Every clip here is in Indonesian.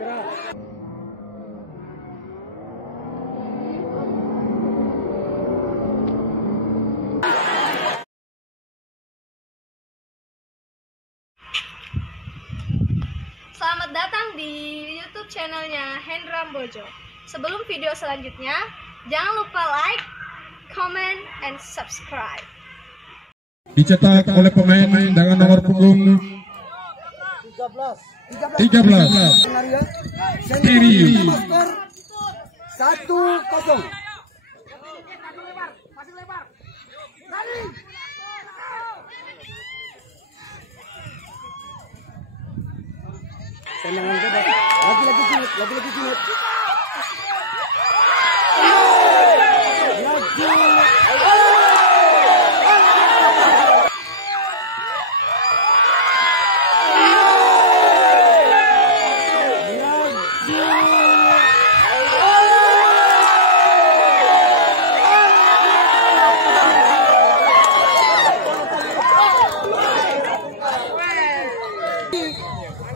Selamat datang di YouTube channelnya Hendra Bojo. Sebelum video selanjutnya, jangan lupa like, comment, and subscribe. Dicetak oleh pemain dengan nomor punggung 13. Sendiri. 1-0. Tendangan bebas. Lagi Junet.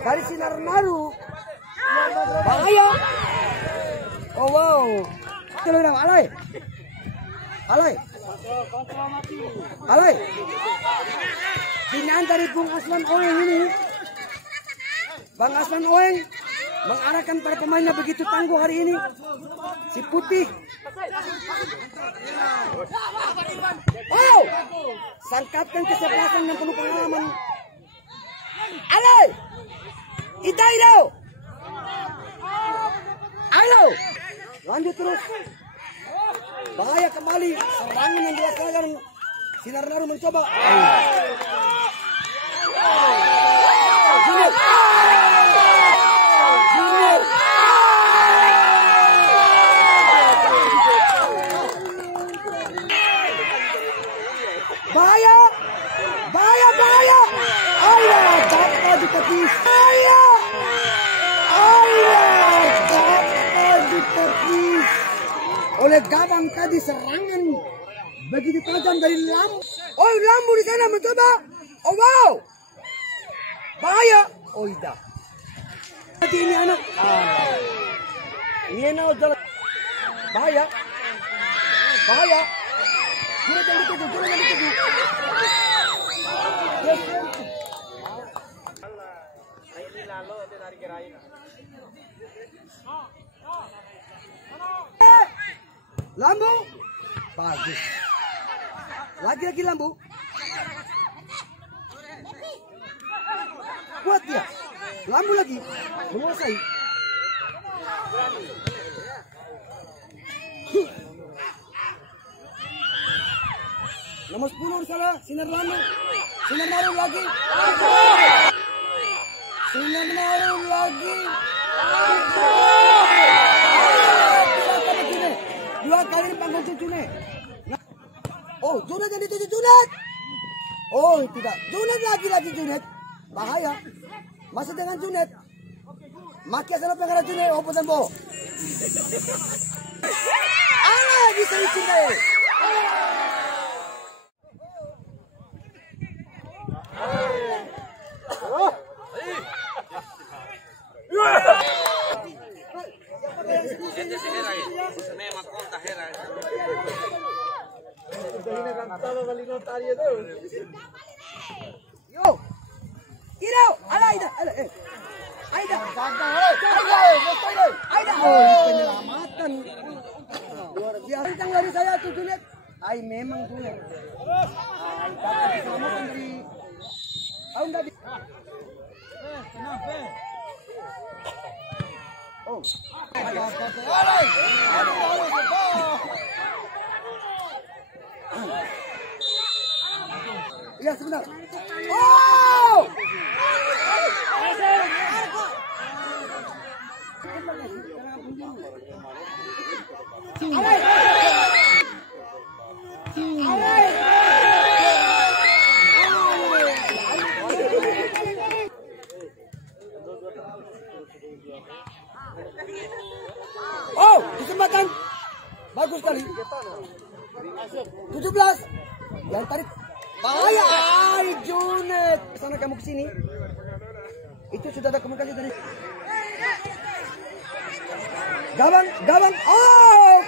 Dari Sinar Naru, bahaya. Oh wow, alay. Binaan dari Bung Asman Oeng ini, Bang Asman Oeng mengarahkan para pemainnya begitu tangguh hari ini. Si Putih, wow, sang kapten kesebelasan yang penuh pengalaman. Alay, Itairo, ayo, lanjut terus. Bahaya kembali, serangan yang dilakukan Sinar Naru mencoba. Junet. Bahaya. Ditepis. Ditepis oleh Gabang tadi. Serangan begitu tajam dari Lambu. Oh, Lambu di sana mencoba. Oh wow, bahaya. Oh tidak. Nanti ini anak. Ini enak jalan. Bahaya. Junet yang dituju. Lambu bagus. Lagi Lambu. Kuat dia. Lambu lagi menguasai. Nomor 10 salah. Sinar Naru lagi. Dua kali dipanggil Junet. Oh, Junet yang dituju Junet. Oh, tidak. Junet lagi Junet. Bahaya. Masih dengan Junet. Makia sana pengarah Junet. Oh, pesan bo. Alah, bisa dicintai. Yo, Iro, Aida. Oh, penyelamatan luar biasa. Tentang lari saya tuh Junet. Memang Junet. Dapat diselamatkan dari tadi. Oh. Iya sebentar. Oh! Oh, kesempatan. Bagus sekali. 17. Yang tarik. Bahaya. Junet. Sana kamu ke sini. Itu sudah ada komunikasi dari. Gawang. Oh.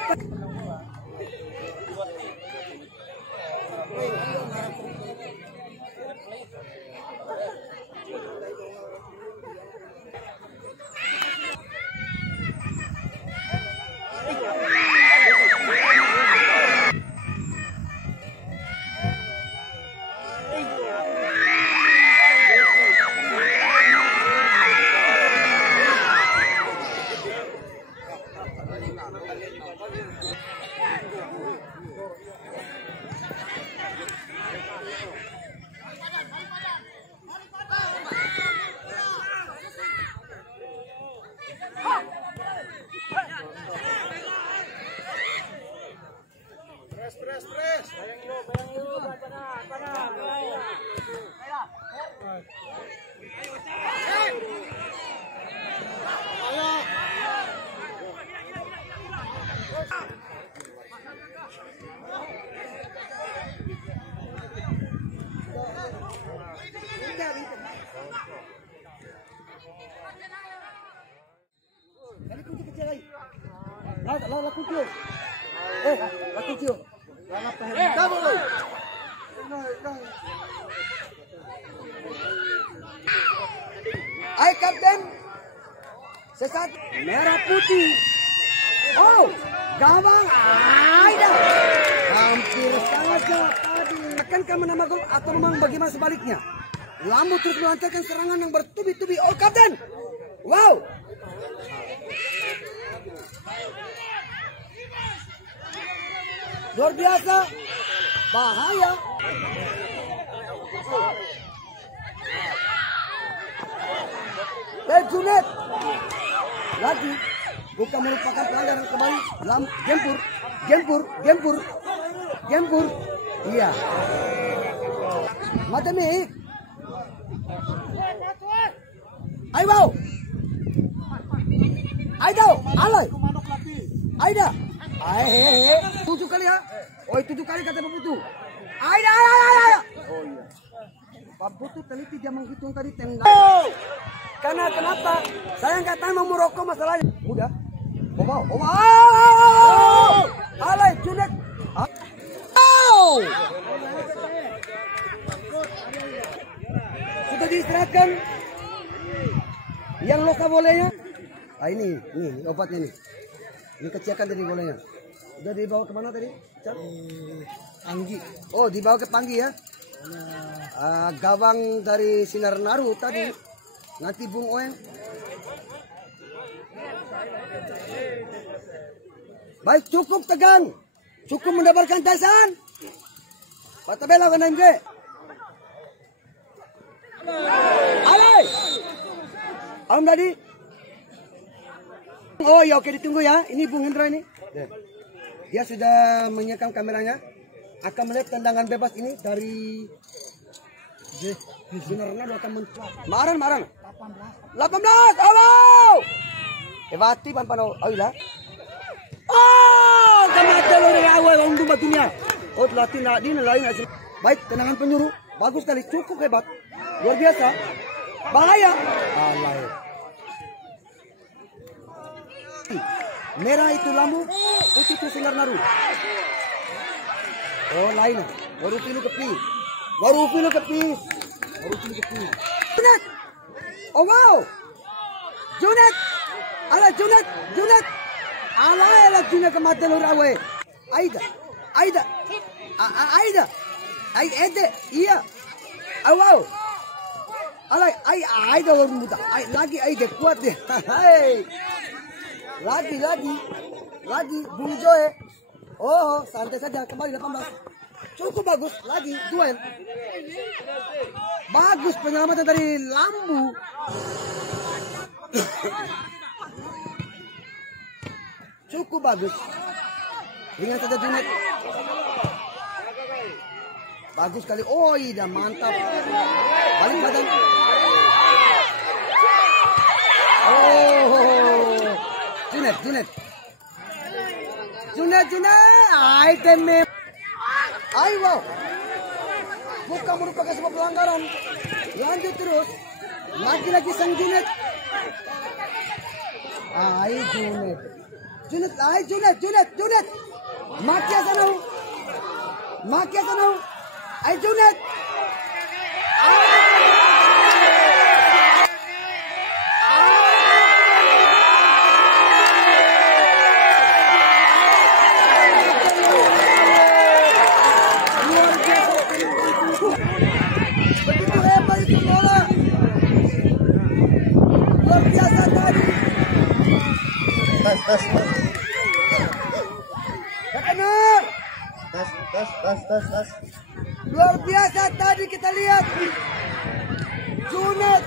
La kucing. La kucing. La paher. Double. Ay kapten. Sesat merah putih. Oh, gawang. Aida. Hampir saja tadi. Akankah menambah gol atau memang bagaimana sebaliknya? Lambu terus melancarkan serangan yang bertubi-tubi. Oh, kapten. Wow. Luar biasa. Bahaya. Junet. Lagi. Bukan merupakan pelanggaran kembali. Gempur. Iya. Mata nih. Ayo wow. Aida. Alay. Aida. Ayo. 7 kali ya. Oh 7 kali kata Pak Putu. Aida. Oh iya. Pak Putu teliti dia menghitung tadi tendang. Oh. Karena kenapa? Saya nggak tahu mau merokok masalahnya. Udah. Oh. Alay Junet. Oh. Sudah diistirahatkan. Yang loka bolehnya. Ah ini obatnya nih. Ini keciakan dari bolehnya. Udah dibawa kemana tadi? Panggi. Oh dibawa ke Panggi ya. Gawang dari Sinar Naru tadi. Nanti Bung Oen. Baik cukup tegang. Cukup mendapatkan tasan. Patabela kena MG. Alay. Alam tadi. Oh ya oke ditunggu ya. Ini Bung Hendra ini. Dia sudah menyekam kameranya. Akan melihat tendangan bebas ini dari Benar-benar akan Maran. 18. Oh! Evati panpano. Ayolah. Oh! Kamata lo dari awal orang dumba dunia. Oh latih nadin lain. Baik tendangan penjuru. Bagus sekali. Cukup hebat. Luar biasa. Bahaya. Merah itu Lambu, putih itu Sinar Naru. Oh lain. Baru pilih kepi. Junet. Oh wow. Junet. Ala Junet. Ala Junet kemata lo rawe. Aida. Iya. Oh wow. Ala Aida orang muda. Lagi Aida kuat deh. Hai. Lagi Bung Joy. Oh, santai saja kembali 18. Cukup bagus, lagi duel. Bagus penyelamatan dari Lambu. Cukup bagus. Ringan saja Junet. Bagus sekali. Oh, iya mantap. Balik badan. Oh. Junet. Item. Ayo wow. Bukan merupakan sebuah pelanggaran. Lanjut terus. Lagi sang Junet. Junet. Junet, ay Junet. Makia sana. Ay Junet. Begitu hebat itu bola. Luar biasa tadi. Tes. Benar. Tes. Luar biasa tadi kita lihat. Junet.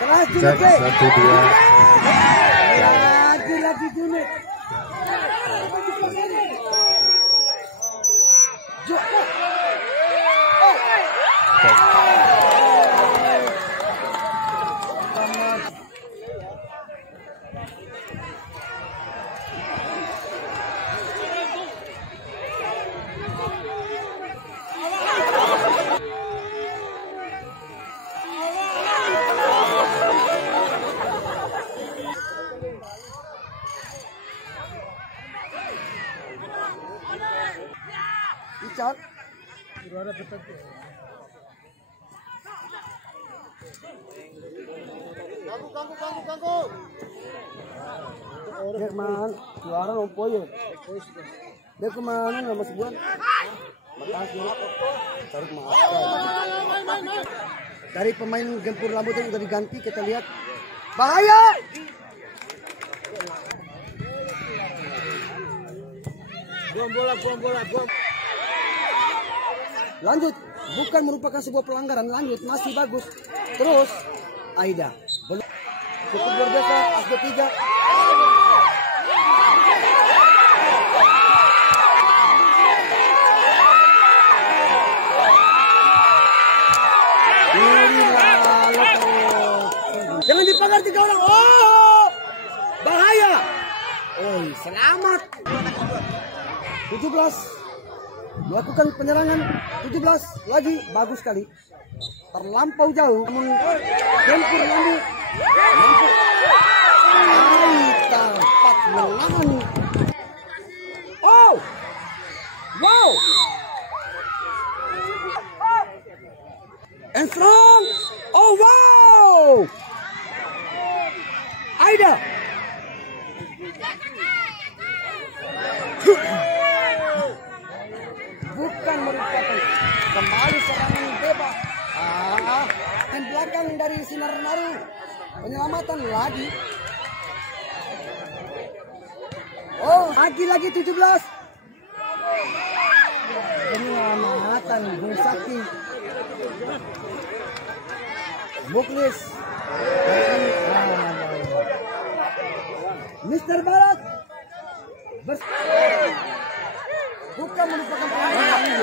Keras Junet. Cek 1-2. Lagi Junet. Icat. Ganggu. Dek man, juara nompo ya. Dek kemana nggak masuk bulan? Makasih. Tarik maaf. Dari pemain gempur rambut yang udah diganti kita lihat. Bahaya. Buang bola. Lanjut, bukan merupakan sebuah pelanggaran. Lanjut, masih bagus. Terus, Aida. Belum. Cukup luar biasa, SG3. Jangan dipagar 3 orang. Oh, bahaya. Oh, selamat. 17. Melakukan penyerangan 17 lagi, bagus sekali. Terlampau jauh, namun gempur lambu mampu dapat melawan. Oh, wow, and strong. Oh wow, Aida. Bukan merupakan kembali serangan bebas. Dan belakang dari Sinar Naru. Penyelamatan lagi. Oh, lagi 17. Penyelamatan Bung Sakti. Muklis. Mr. Barat. Bukan merupakan pelanggaran.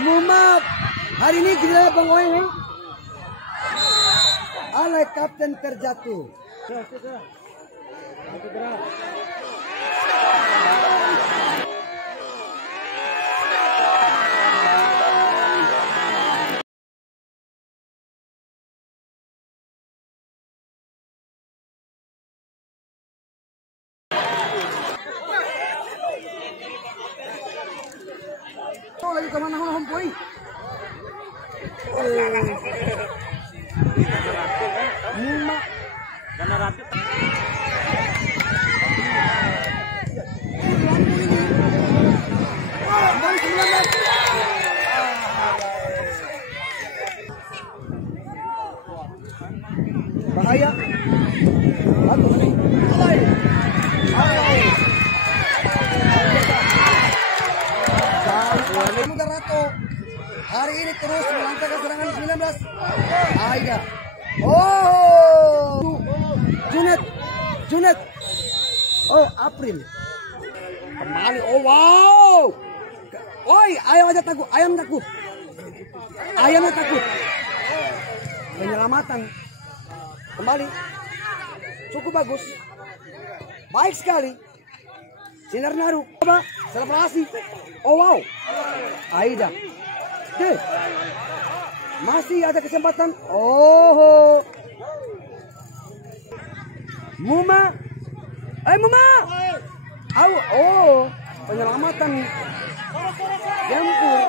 Mumat hari ini gila Bang Oeng. Oleh kapten terjatuh. Oh, lagi kemana Hompoy? Muma. Karena rapi. Bahaya. Bagus nih. Mudarato hari ini terus melancarkan serangan 19. Aida. Oh, Junet. Oh, April. Kembali. Oh, wow. Oi, ayam takut. Ayamnya takut. Penyelamatan. Kembali. Cukup bagus. Baik sekali. Sinar naru. Coba. Selebrasi. Oh wow. Aida. Oke. Masih ada kesempatan. Oh. Muma. Muma. Oh. Penyelamatan. Gempur.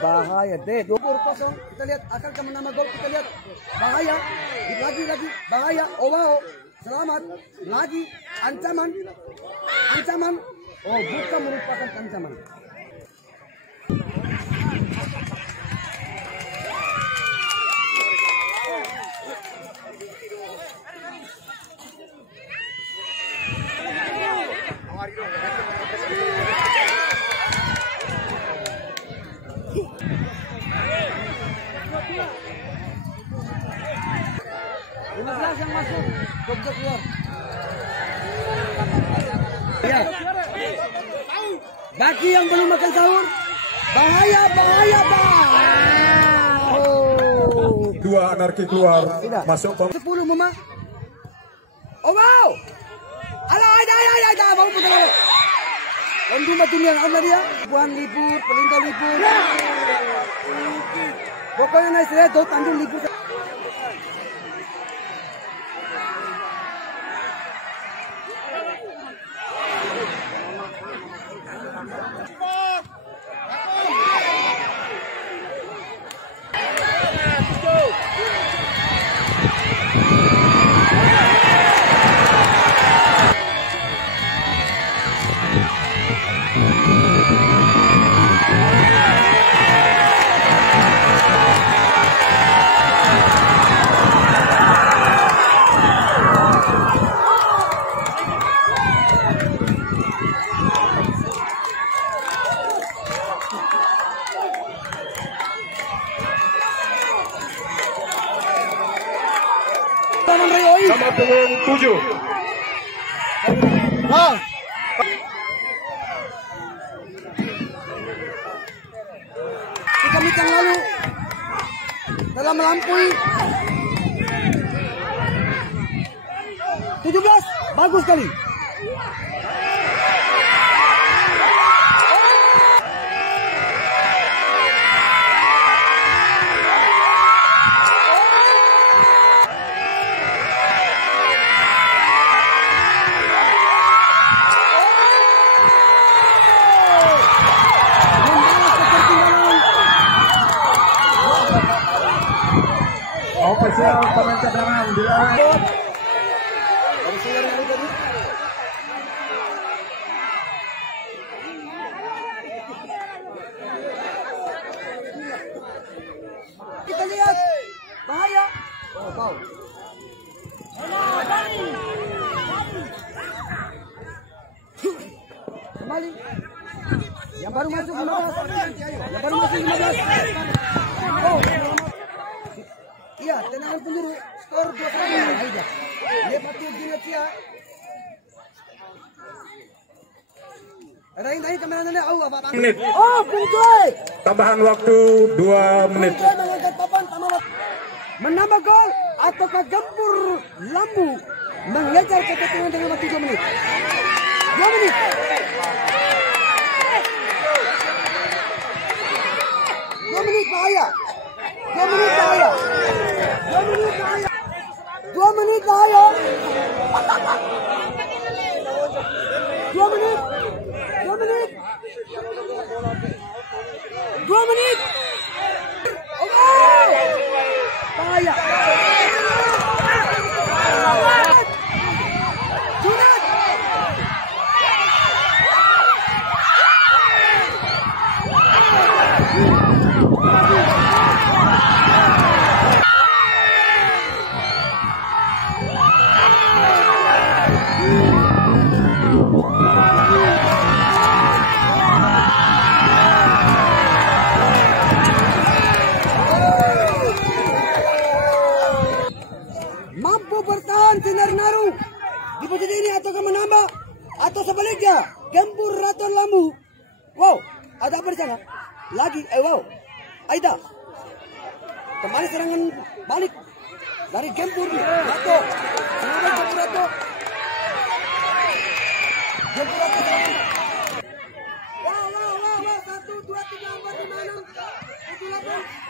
Bahaya deh, 20-0. Kita lihat akan menambah gol. Kita lihat bahaya, lagi bahaya. Oh wow, selamat lagi ancaman. Oh bukan merupakan ancaman. Yang masuk, Gobjok keluar. Ya. Bagi yang belum makan sahur, bahaya. Oh. Dua anarki keluar. Tidak. Masuk 10 Mama. Oh wow. Alah, ada bang putar. Ondu matunya Allah dia. Buan libur, pelintah libur. Pokoknya naik seredo Tanjung libur. Nomor punggung 7. Wow. Tiga menit yang lalu telah melampaui 17. Bagus sekali. Ofisial pemain cadangan dilarang. Kita lihat bahaya. Oh, foul. Kembali. Yang baru masuk 15. Oh, iya, tenangan penduduk skor 2-1 aja. Lepas tu Genetia. Ada kamera nanda apa bang? Menit. Oh, Punggoy. Tambahan waktu 2 menit. Punggoy mengangkat papan menambah gol ataukah Gempur Lambu mengejar ketertinggalan dengan waktu 2 menit. 2 menit. 2 menit bahaya. 2 menit bahaya. 2 menit bahaya. 2 menit. 2 menit. Oh, bahaya. Sunat. mampu bertahan Sinar Naru di posisi ini ataukah menambah atau sebaliknya gempur Ratuan Lambu. Wow, ada apa di sana? Lagi, wow, Aida. Kembali serangan balik dari gempur Rato. Semoga gempur Rato. Gempur Rato serangan. Wow, 1, 2, 3, 4, 5, 6, 7, 8.